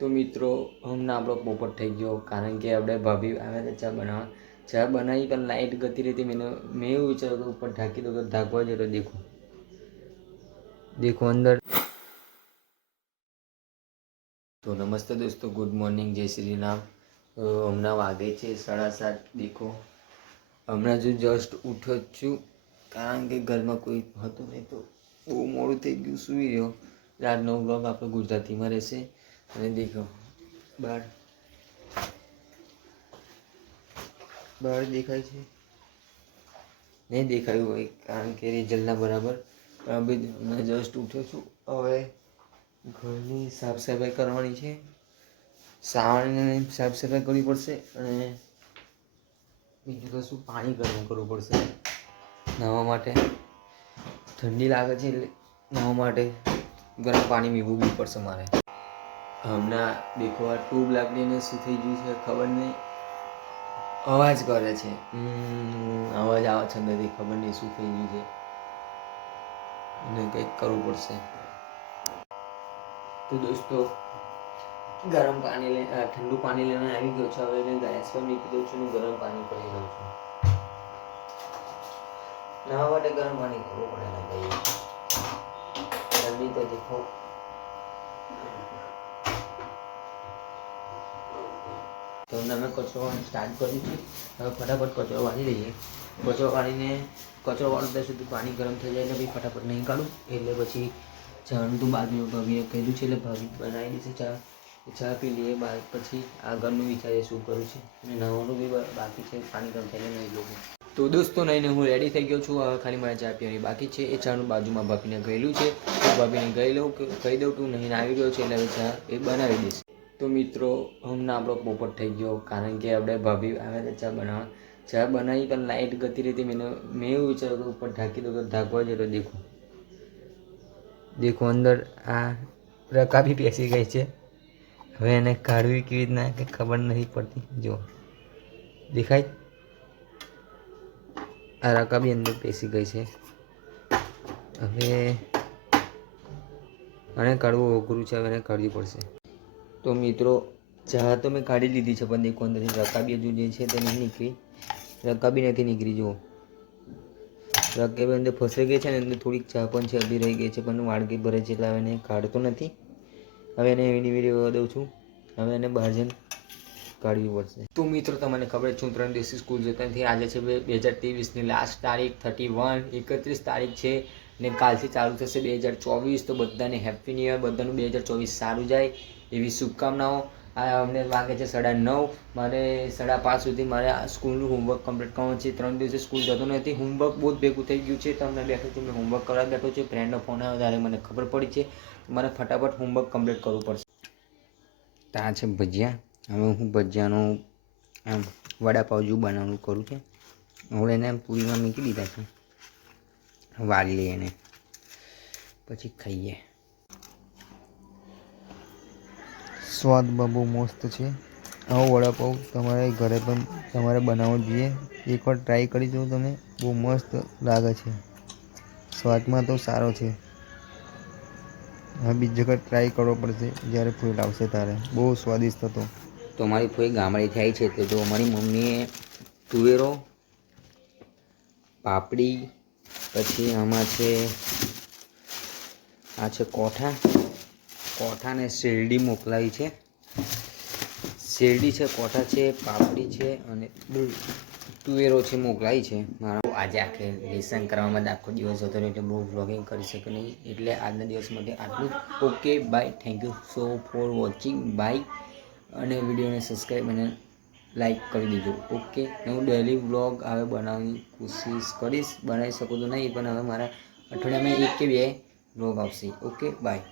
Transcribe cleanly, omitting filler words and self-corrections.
તો મિત્રો હમણાં આપણો પોપટ થઈ ગયો, કારણ કે આપણે ભાભી આવ્યા હતા ચા બનાવવા. ચા બનાવી પણ લાઇટ ગતી રહી હતી. મેં એવું વિચાર્યું કે ઉપર ઢાંકી દો, તો ઢાંકવા જતો દેખો અંદર. તો નમસ્તે દોસ્તો, ગુડ મોર્નિંગ, જય શ્રી રામ. હમણાં વાગે છે 7:30. દેખો હમણાં જો જસ્ટ ઉઠ્યો જ છું, કારણ કે ઘરમાં કોઈ હતું નહીં તો બહુ મોડું થઈ ગયું, સૂઈ રહ્યો. રાતનો બ્લોગ આપણો ગુજરાતીમાં રહેશે. અને દેખો બહાર દેખાય છે, નહીં દેખાયું હોય કારણ કે રિઝલ્ટના બરાબર. પણ મેં જસ્ટ ઉઠ્યો છું. હવે ઘરની સાફ સફાઈ કરવાની છે, સાવરણીની સાફ સફાઈ કરવી પડશે, અને બીજું તો શું, પાણી ગરમ કરવું પડશે નાહવા માટે. ઠંડી લાગે છે એટલે નાહવા માટે ગરમ પાણી પીવું બી પડશે મારે. હમણાં દેખો આ ટ્યુબ લાગીને શું થઈ ગયું છે ખબર નહીં, અવાજ કરે છે, અવાજ આવે છે અંદરથી, ખબર નહીં શું થઈ ગયું છે. અને કંઈક કરવું પડશે. તો દોસ્તો ગરમ પાણી લઈને ઠંડુ પાણી લઈને આવી ગયો છે. હવે એને ગેસ પર મૂકી દઉં છું અને ગરમ પાણી કરી દઉં છું. નાહવા માટે ગરમ પાણી કરવું પડે ને ભાઈ, ઠંડી તો દેખો. તો અમે કચરો સ્ટાર્ટ કર્યું છે. હવે ફટાફટ કચરો વાળી લઈએ. કચરો વાળીને કચરો વાળું ત્યાં સુધી પાણી ગરમ થઈ જાય એટલે પછી ફટાફટ નહીં કાઢું. એટલે પછી ચાનું તો બાજુ ભાભીએ કહ્યું છે એટલે ભાભી બનાવી દેશે ચા. ચા પી લઈએ, બાદ પછી આગળનું વિચારીએ શું કરું છે. અને નવાનું બી બાકી છે, પાણી ગરમ થઈને નહીં લઉં. તો દોસ્તો નહીં હું રેડી થઈ ગયો છું. હવે ખાલી મારે ચા પીવાની બાકી છે. એ ચાનું બાજુમાં ભાભીને ગયેલું છે, તો ભાભીને કહી દઉં કે હું નહીં આવી ગયો છે, એટલે હવે ચા એ બનાવી દઈશ. તો મિત્રો હમણાં આપણો પોપટ થઈ ગયો, કારણ કે આપણે ભાભી આવ્યા હતા ચા બનાવવા. ચા બનાવી પણ લાઇટ ગતી રહી હતી. મેં એવું વિચાર્યું કે ઉપર ઢાંકી દો, તો ઢાંકવા જતો દેખો અંદર આ રકાબી બેસી ગઈ છે. હવે એને કાઢવી કેવી રીતના કે ખબર નથી પડતી. જો દેખાય, આ રકાબી અંદર બેસી ગઈ છે. હવે આને કાઢવું અઘરું છે, હવે એને કાઢવી પડશે. તો મિત્રો ચા તો મેં કાઢી લીધી છે, પણ દેખો અંદરથી રકાબી હજુ જે છે તે નહીં નીકળી. રકાબી નથી નીકળી, જુઓ રકાબી અંદર ફસાઈ ગઈ છે ને. અંદર થોડીક ચા પણ છે, અડધી રહી ગઈ છે, પણ વાડકી ભરે છે એટલે હવે એને કાઢતો નથી. હવે એને એવી વિડીયો દઉં છું. હવે એને બહાર જઈને કાઢવી પડશે. તો મિત્રો તમને ખબર છે, હું 3 દિવસથી સ્કૂલ જતો નથી. આજે છે 2023ની લાસ્ટ તારીખ 31 તારીખ છે, ને કાલથી ચાલુ થશે 2024. તો બધાને હેપી ન્યૂ યર, બધાનું 2024 સારું જાય એવી શુભકામનાઓ. આ અમને વાગે છે 9:30. મારે 5:30 સુધી મારે આ સ્કૂલનું હોમવર્ક કમ્પ્લીટ કરવાનું છે. 3 દિવસે સ્કૂલ જતો નથી. હોમવર્ક બહુ જ ભેગું થઈ ગયું છે. તમને બેઠો છું, મેં હોમવર્ક કરવા બેઠો છે. ફ્રેન્ડનો ફોન આવ્યો ત્યારે મને ખબર પડી છે. મારે ફટાફટ હોમવર્ક કમ્પ્લીટ કરવું પડશે. તો આ છે ભજીયા. હવે હું ભજીયાનું આમ વડાપાવ જેવું બનાવવાનું કરું છે. હવે એને પૂરીમાં મૂકી દીધા છે, વાળી લઈએ એને પછી ખાઈએ. સ્વાદ બહુ મસ્ત છે. આવો વડાપાવ તમારે ઘરે પણ તમારે બનાવવો જોઈએ. એકવાર ટ્રાય કરી જુઓ તમે, બહુ મસ્ત લાગે છે. સ્વાદમાં તો સારો છે. હવે બીજી વખત ટ્રાય કરવો પડશે જ્યારે ફૂલ આવશે ત્યારે. બહુ સ્વાદિષ્ટ હતો. તો અમારી ફોઈ ગામડેથી આવી છે, તે તો અમારી મમ્મીએ તુવેરો, પાપડી, પછી આમાં છે આ છે કોઠાને શેરડી મોકલાવી છે. શેરડી છે, કોઠા છે, પાપડી છે અને તુવેરો છે મોકલાવી છે. મારો આજે આખે લેસન કરવામાં આખો દિવસ હતો એટલે બહુ વ્લોગિંગ કરી શકે નહીં, એટલે આજના દિવસ માટે આટલું જ. Okay bye, thank you so for watching, bye. અને વિડીયોને સબસ્ક્રાઈબ અને લાઈક કરી દીધો. ઓકે, હું ડેલી વ્લોગ હવે બનાવવાની કોશિશ કરીશ. બનાવી શકું તો નહીં, પણ હવે મારા અઠવાડિયામાં 1 કે 2 વ્લોગ આવશે. Okay bye.